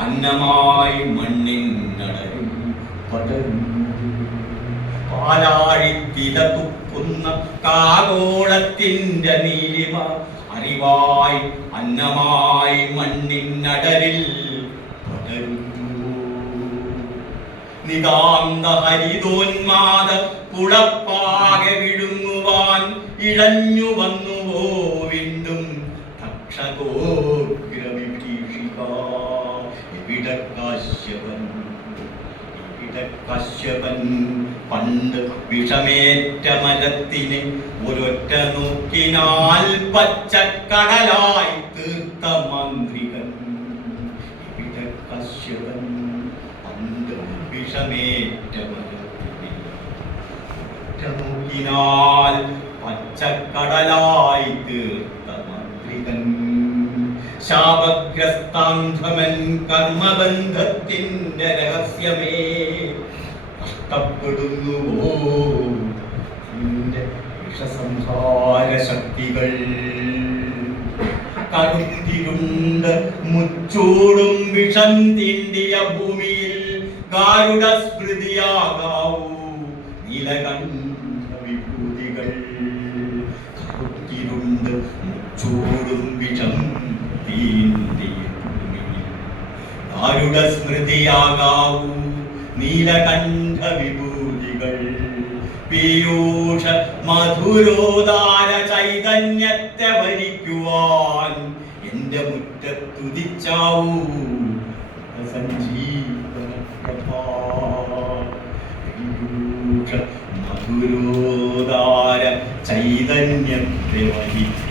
അന്നമായി മണ്ണിനടരും പടരുന്നു പാലാഴിത്തില തുപ്പുന്ന കാകോളത്തിന്റെ നീലിമ അറിവായി അന്നമായി മണ്ണിൻ നടരിൽ നിതാന്ത ഹരിതോന്മാദ കുളപ്പാകെ വിഴുങ്ങുവാൻ ഇഴഞ്ഞു വന്നുവോ? ഇവിടെ കാശ്യപൻ ഇവിടെ കശ്യപൻ പണ്ട് വിഷമേറ്റ മരത്തിന് ഒരൊറ്റ നോക്കിനാൽ പച്ചക്കടലായി തീർത്ത മന്ത്രികൻ ഇവിടെ കശ്യപൻ പണ്ട് വിഷമേറ്റ മരത്തിന് ഒറ്റ നോക്കിനാൽ പച്ചക്കടലായി മന്ത്രികൻ ശാപഗ്രസ്താന്ധമൻ കർമ്മബന്ധത്തിന്റെ രഹസ്യമേ. നഷ്ടപ്പെടുന്നുവോ നിന്റെ വിഷസംഹാര ശക്തികൾ വിഷം തീണ്ടിയ ഭൂമിയിൽ ഗാരുഡ സ്മൃതിയാകാവൂ നീലകണ്ഠ വിഭൂതികൾ കടുത്തിരുണ്ട് മുച്ചൂടും വിഷം തീണ്ടിയ ഗാരുഡ സ്മൃതിയാകാവൂ നീലകണ്ഠ വിഭൂതികൾ പീയൂഷ മധുരോദാര ചൈതന്യത്തെ വരിക്കുവാൻ എന്റെ മുറ്റത്തുതിച്ചാവൂ സഞ്ജീവന മധുരോദാര ചൈതന്യത്തെ വരിക്കുവാൻ